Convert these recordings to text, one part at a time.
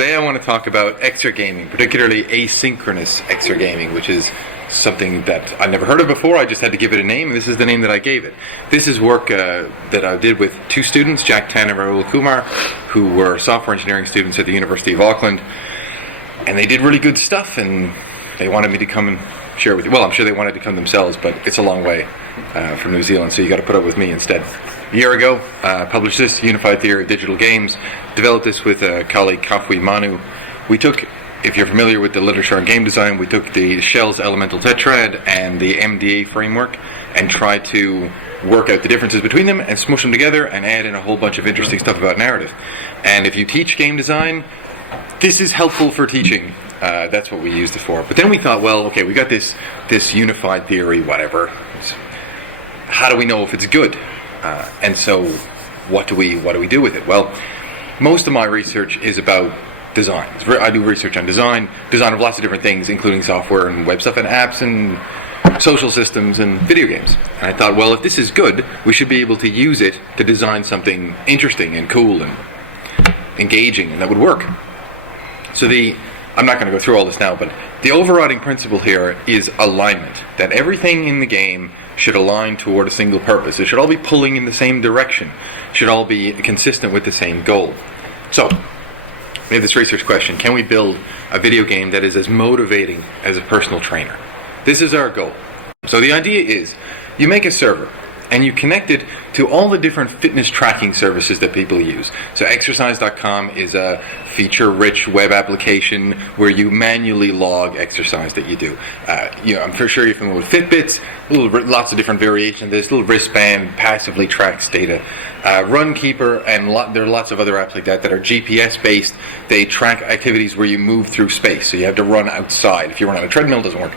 today I want to talk about exergaming, particularly asynchronous exergaming, which is something that I've never heard of before. I just had to give it a name, and this is the name that I gave it. This is work that I did with two students, Jack Tan and Rahul Kumar, who were software engineering students at the University of Auckland, and they did really good stuff, and they wanted me to come and share with you. Well, I'm sure they wanted to come themselves, but it's a long way from New Zealand, so you got to put up with me instead. A year ago, published this, Unified Theory of Digital Games, developed this with a colleague, Kafui Manu. We took, if you're familiar with the literature on game design, we took the Shell's elemental tetrad and the MDA framework and tried to work out the differences between them and smush them together and add in a whole bunch of interesting stuff about narrative. And if you teach game design, this is helpful for teaching. That's what we used it for. But then we thought, well, okay, we got this unified theory, whatever. How do we know if it's good? And so, what do we do with it? Well, most of my research is about design. I do research on design of lots of different things, including software and web stuff and apps and social systems and video games. And I thought, well, if this is good, we should be able to use it to design something interesting and cool and engaging, and that would work. So I'm not going to go through all this now, but the overriding principle here is alignment. That everything in the game should align toward a single purpose. It should all be pulling in the same direction. It should all be consistent with the same goal. So, we have this research question. Can we build a video game that is as motivating as a personal trainer? This is our goal. So the idea is, you make a server, and you connect it to all the different fitness tracking services that people use. So exercise.com is a feature-rich web application where you manually log exercise that you do. I'm pretty sure you're familiar with Fitbits, lots of different variations of this. Little wristband passively tracks data. Runkeeper, and there are lots of other apps like that are GPS-based. They track activities where you move through space, so you have to run outside. If you run on a treadmill, it doesn't work.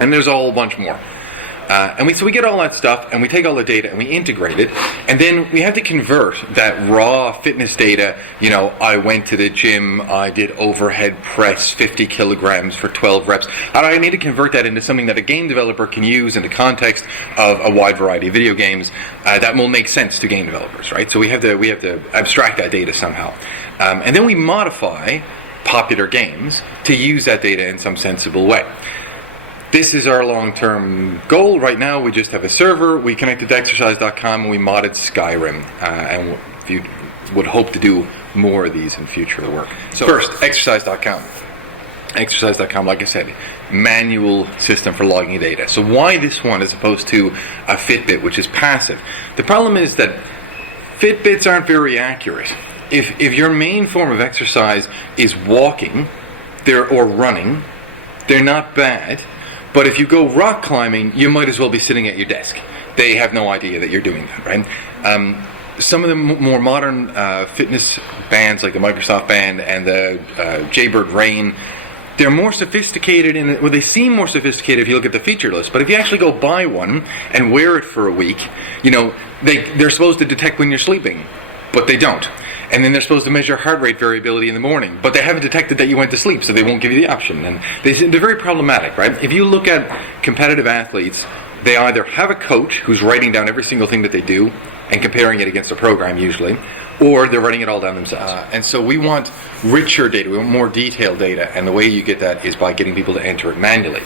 And there's a whole bunch more. So we get all that stuff, and we take all the data, and we integrate it, and then we have to convert that raw fitness data. I went to the gym, I did overhead press 50 kilograms for 12 reps. I need to convert that into something that a game developer can use in the context of a wide variety of video games that will make sense to game developers, right? So we have to abstract that data somehow. And then we modify popular games to use that data in some sensible way. This is our long-term goal. Right now, we just have a server. We connected to exercise.com, and we modded Skyrim. And you would hope to do more of these in future work. So first, exercise.com. Exercise.com, like I said, manual system for logging data. So why this one as opposed to a Fitbit, which is passive? The problem is that Fitbits aren't very accurate. If your main form of exercise is walking or running, they're not bad. But if you go rock climbing, you might as well be sitting at your desk. They have no idea that you're doing that, right? Some of the more modern fitness bands, like the Microsoft Band and the Jaybird Rain, they're more sophisticated, they seem more sophisticated if you look at the feature list. But if you actually go buy one and wear it for a week, they're supposed to detect when you're sleeping, but they don't. And then they're supposed to measure heart rate variability in the morning, but they haven't detected that you went to sleep, so they won't give you the option. And they're very problematic, right? If you look at competitive athletes, they either have a coach who's writing down every single thing that they do and comparing it against a program usually, or they're writing it all down themselves. And so we want richer data, we want more detailed data, and the way you get that is by getting people to enter it manually.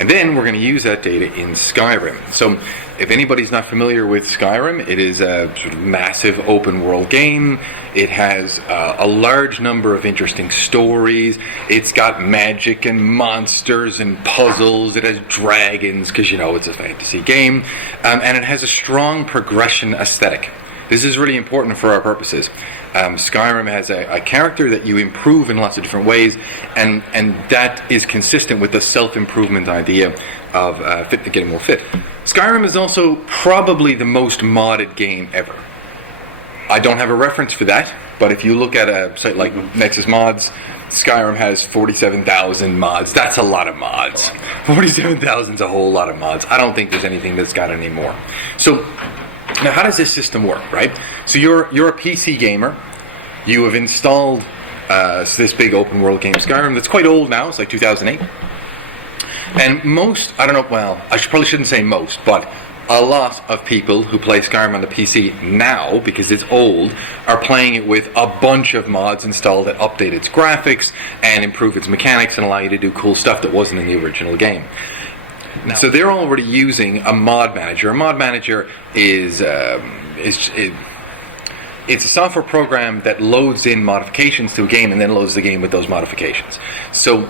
And then we're going to use that data in Skyrim. So if anybody's not familiar with Skyrim, it is a sort of massive open world game. It has a large number of interesting stories. It's got magic and monsters and puzzles. It has dragons, because it's a fantasy game. And it has a strong progression aesthetic. This is really important for our purposes. Skyrim has a character that you improve in lots of different ways, and that is consistent with the self-improvement idea of getting more fit. Skyrim is also probably the most modded game ever. I don't have a reference for that, but if you look at a site like Nexus Mods, Skyrim has 47,000 mods. That's a lot of mods. 47,000 is a whole lot of mods. I don't think there's anything that's got any more. So now, how does this system work, right? So you're a PC gamer. You have installed this big open world game, Skyrim, that's quite old now. It's like 2008. And I probably shouldn't say most, but a lot of people who play Skyrim on the PC now, because it's old, are playing it with a bunch of mods installed that update its graphics and improve its mechanics and allow you to do cool stuff that wasn't in the original game. No. So they're already using a mod manager. A mod manager is it's a software program that loads in modifications to a game and then loads the game with those modifications. So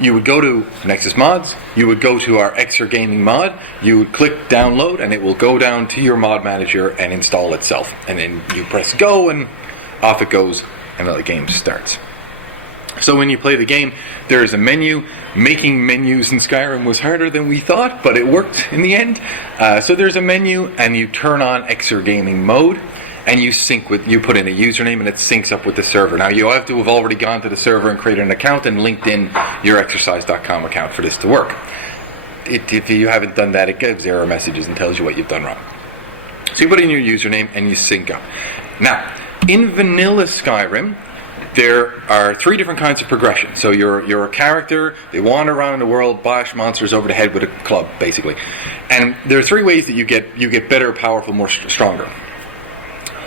you would go to Nexus Mods, you would go to our Exergaming mod, you would click download, and it will go down to your mod manager and install itself. And then you press go, and off it goes, and the game starts. So when you play the game, there is a menu. Making menus in Skyrim was harder than we thought, but it worked in the end. So there's a menu, and you turn on Exergaming mode, and you put in a username, and it syncs up with the server. Now, you have to have already gone to the server and created an account and linked in your exercise.com account for this to work. If you haven't done that, it gives error messages and tells you what you've done wrong. So you put in your username, and you sync up. Now, in vanilla Skyrim, there are 3 different kinds of progression. So you're a character, they wander around in the world, bash monsters over the head with a club, basically. And there are 3 ways that you get better, powerful, more stronger.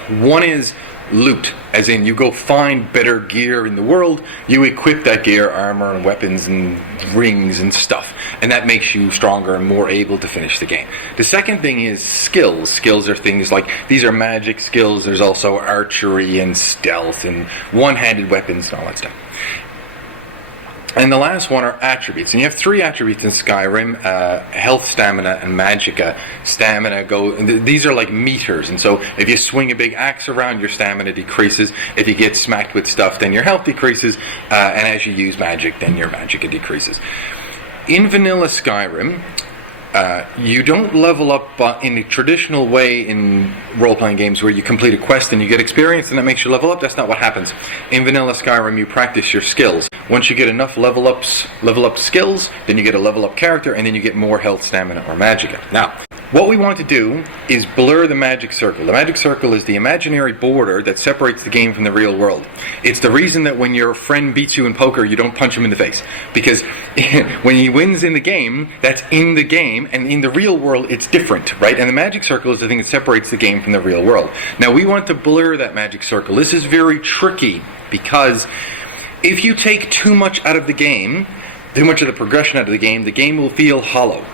One is loot, as in you go find better gear in the world, you equip that gear, armor and weapons and rings and stuff, and that makes you stronger and more able to finish the game. The second thing is skills. Skills are things like, these are magic skills, there's also archery and stealth and one-handed weapons and all that stuff. And the last one are attributes. And you have 3 attributes in Skyrim, health, stamina, and magicka. These are like meters. And so if you swing a big axe around, your stamina decreases. If you get smacked with stuff, then your health decreases. And as you use magic, then your magicka decreases. In vanilla Skyrim, you don't level up in the traditional way in role-playing games where you complete a quest and you get experience and that makes you level up. That's not what happens. In vanilla Skyrim, you practice your skills. Once you get enough level up skills, then you get a level up character, and then you get more health, stamina, or magicka. Now, what we want to do is blur the magic circle. The magic circle is the imaginary border that separates the game from the real world. It's the reason that when your friend beats you in poker, you don't punch him in the face. Because when he wins in the game, that's in the game, and in the real world, it's different, right? And the magic circle is the thing that separates the game from the real world. Now, we want to blur that magic circle. This is very tricky, because if you take too much out of the game, too much of the progression out of the game will feel hollow.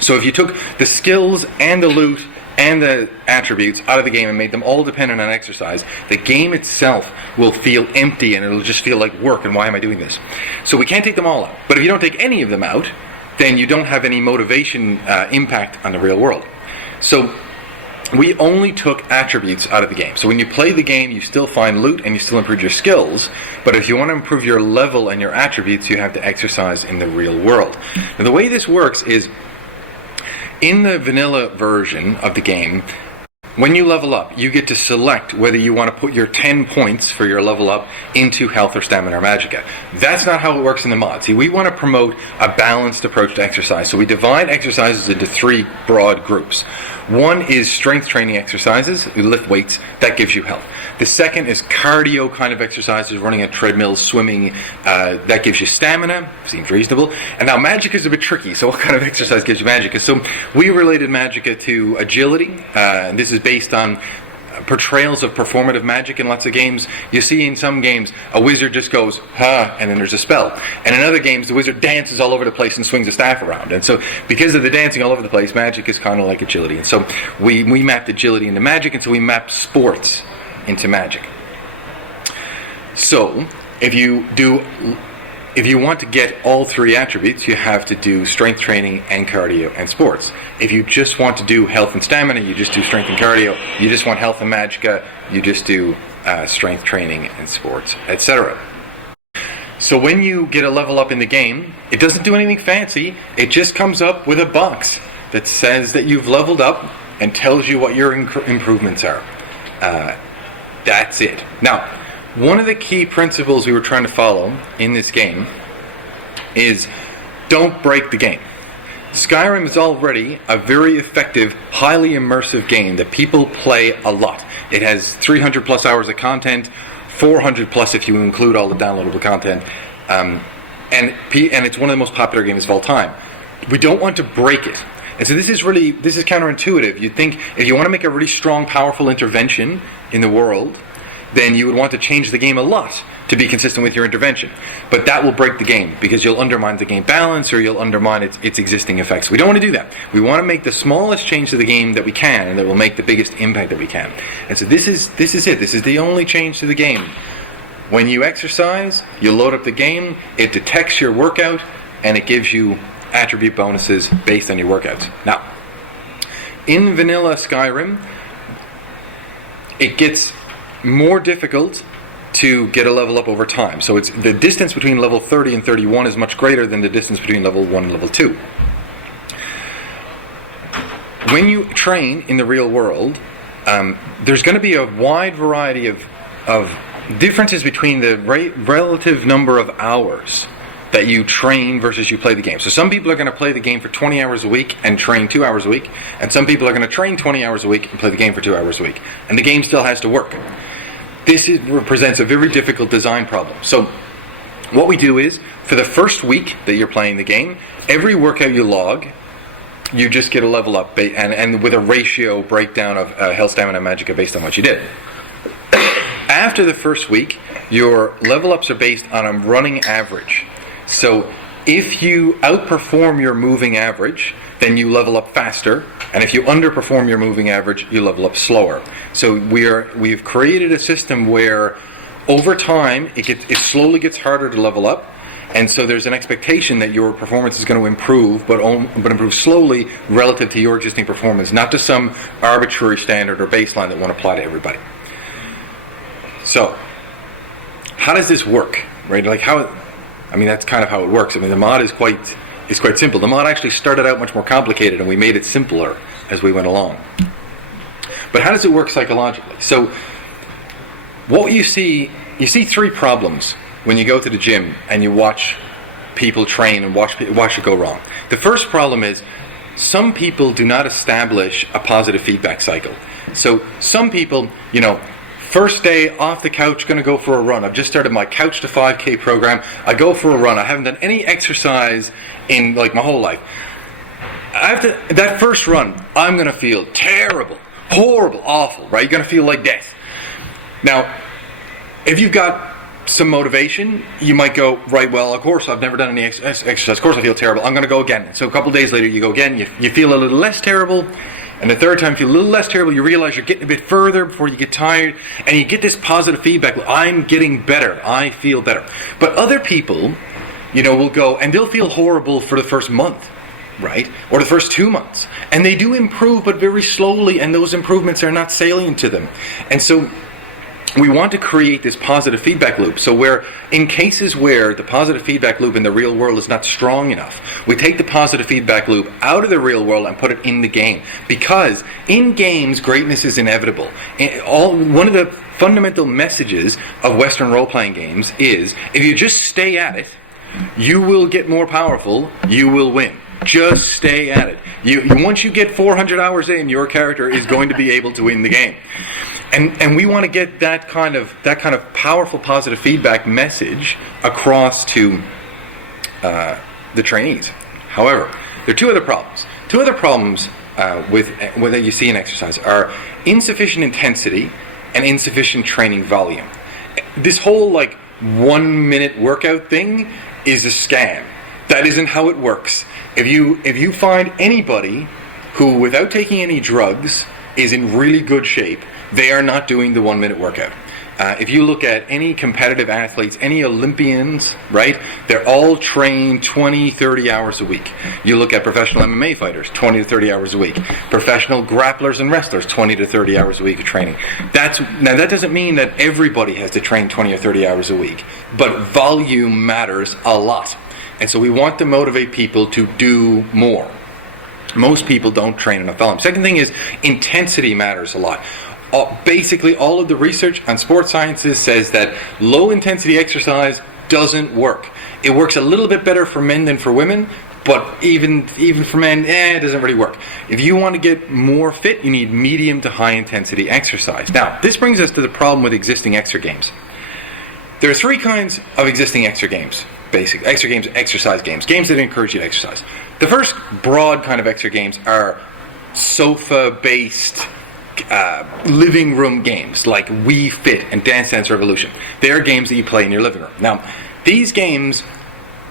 So if you took the skills and the loot and the attributes out of the game and made them all dependent on exercise, the game itself will feel empty and it'll just feel like work, and why am I doing this? So we can't take them all out. But if you don't take any of them out, then you don't have any motivation impact on the real world. So we only took attributes out of the game. So when you play the game, you still find loot and you still improve your skills, but if you want to improve your level and your attributes, you have to exercise in the real world. Now, the way this works is, in the vanilla version of the game, when you level up, you get to select whether you want to put your 10 points for your level up into health or stamina or magicka. That's not how it works in the mod. See, we want to promote a balanced approach to exercise. So we divide exercises into 3 broad groups. One is strength training exercises, you lift weights, that gives you health. The second is cardio kind of exercises, running a treadmill, swimming, that gives you stamina, seems reasonable. And now magicka is a bit tricky, so what kind of exercise gives you magicka? So we related magicka to agility, and this is based on portrayals of performative magic in lots of games. You see in some games, a wizard just goes, ha, and then there's a spell. And in other games, the wizard dances all over the place and swings a staff around. And so, because of the dancing all over the place, magic is kind of like agility. And so, we mapped agility into magic, and so we mapped sports into magic. So, if you want to get all 3 attributes, you have to do strength training and cardio and sports. If you just want to do health and stamina, you just do strength and cardio. You just want health and magicka, you just do strength training and sports, etc. So when you get a level up in the game, it doesn't do anything fancy. It just comes up with a box that says that you've leveled up and tells you what your improvements are. That's it. Now, one of the key principles we were trying to follow in this game is don't break the game. Skyrim is already a very effective, highly immersive game that people play a lot. It has 300 plus hours of content, 400 plus if you include all the downloadable content, and it's one of the most popular games of all time. We don't want to break it. And so this is counterintuitive. You'd think if you want to make a really strong, powerful intervention in the world, then you would want to change the game a lot to be consistent with your intervention. But that will break the game, because you'll undermine the game balance, or you'll undermine its existing effects. We don't want to do that. We want to make the smallest change to the game that we can, and that will make the biggest impact that we can. And so this is it. This is the only change to the game. When you exercise, you load up the game, it detects your workout, and it gives you attribute bonuses based on your workouts. Now, in vanilla Skyrim, it gets more difficult to get a level up over time. So it's the distance between level 30 and 31 is much greater than the distance between level 1 and level 2. When you train in the real world, there's going to be a wide variety of differences between the relative number of hours that you train versus you play the game. So some people are going to play the game for 20 hours a week and train 2 hours a week, and some people are going to train 20 hours a week and play the game for 2 hours a week. And the game still has to work. This represents a very difficult design problem. So what we do is, for the first week that you're playing the game, every workout you log, you just get a level up, and with a ratio breakdown of health, stamina, and magicka based on what you did. After the first week, your level ups are based on a running average. So if you outperform your moving average, then you level up faster, and if you underperform your moving average, you level up slower. So we've created a system where over time it slowly gets harder to level up, and so there's an expectation that your performance is going to improve, but improve slowly relative to your existing performance, not to some arbitrary standard or baseline that won't apply to everybody. So how does this work, right? That's kind of how it works. The mod is quite simple. The mod actually started out much more complicated, and we made it simpler as we went along. But how does it work psychologically? So what you see 3 problems when you go to the gym and you watch people train and watch it go wrong. The first problem is some people do not establish a positive feedback cycle. So some people, first day off the couch, going to go for a run. I've just started my Couch to 5K program. I go for a run. I haven't done any exercise in my whole life. That first run, I'm going to feel terrible, horrible, awful, right? You're going to feel like death. Now, if you've got some motivation, you might go, right, well, of course, I've never done any exercise. Of course I feel terrible. I'm going to go again. So a couple days later, you go again. You feel a little less terrible. And the third time you feel a little less terrible, you realize you're getting a bit further before you get tired, and you get this positive feedback. I'm getting better. I feel better. But other people, will go, and they'll feel horrible for the first month, right? Or the first 2 months. And they do improve, but very slowly, and those improvements are not salient to them. And so we want to create this positive feedback loop. So where, in cases where the positive feedback loop in the real world is not strong enough, we take the positive feedback loop out of the real world and put it in the game. Because in games, greatness is inevitable. One of the fundamental messages of Western role-playing games is, if you just stay at it, you will get more powerful, you will win. Just stay at it. Once you get 400 hours in, your character is going to be able to win the game. And we want to get that kind of powerful positive feedback message across to the trainees. However, there are 2 other problems. 2 other problems that you see in exercise are insufficient intensity and insufficient training volume. This whole 1 minute workout thing is a scam. That isn't how it works. If you find anybody who, without taking any drugs, is in really good shape, they are not doing the 1 minute workout. If you look at any competitive athletes, any Olympians, right, they're all trained 20, 30 hours a week. You look at professional MMA fighters, 20 to 30 hours a week. Professional grapplers and wrestlers, 20 to 30 hours a week of training. Now that doesn't mean that everybody has to train 20 or 30 hours a week, but volume matters a lot. And so we want to motivate people to do more. Most people don't train enough volume. Second thing is intensity matters a lot. Basically, all of the research on sports sciences says that low-intensity exercise doesn't work. It works a little bit better for men than for women, but even for men, it doesn't really work. If you want to get more fit, you need medium to high-intensity exercise. Now, this brings us to the problem with existing exergames. There are 3 kinds of existing exergames, basically. Exergames, exercise games. Games that encourage you to exercise. The first broad kind of exergames are sofa-based living room games like Wii Fit and Dance Dance Revolution. They are games that you play in your living room. Now, these games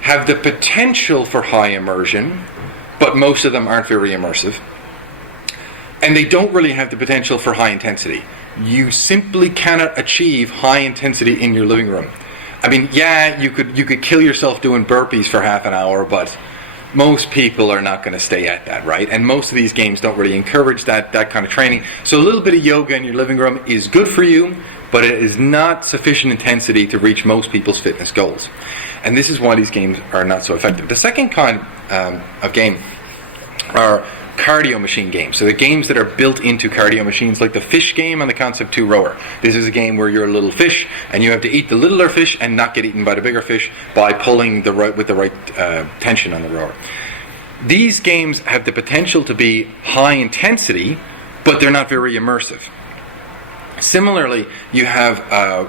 have the potential for high immersion, but most of them aren't very immersive. And they don't really have the potential for high intensity. You simply cannot achieve high intensity in your living room. I mean, yeah, you could kill yourself doing burpees for half an hour, but most people are not going to stay at that, right? And most of these games don't really encourage that kind of training. So a little bit of yoga in your living room is good for you, but it is not sufficient intensity to reach most people's fitness goals. And this is why these games are not so effective. The second kind of game are cardio machine games. So the games that are built into cardio machines, like the fish game on the Concept 2 rower. This is a game where you're a little fish and you have to eat the littler fish and not get eaten by the bigger fish by pulling with the right tension on the rower. These games have the potential to be high intensity, but they're not very immersive. Similarly, you have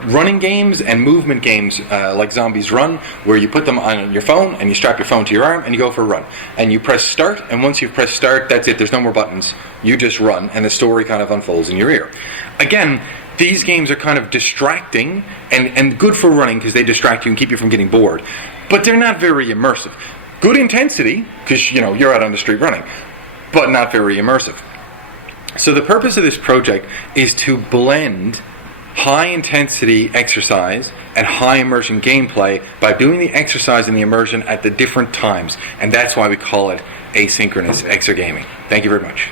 running games and movement games like Zombies Run, where you put them on your phone and you strap your phone to your arm and you go for a run. And you press start, and once you've pressed start, that's it. There's no more buttons. You just run, and the story kind of unfolds in your ear. Again, these games are kind of distracting and good for running because they distract you and keep you from getting bored. But they're not very immersive. Good intensity, because you're out on the street running, but not very immersive. So the purpose of this project is to blend high-intensity exercise and high-immersion gameplay by doing the exercise and the immersion at the different times. And that's why we call it asynchronous exergaming. Thank you very much.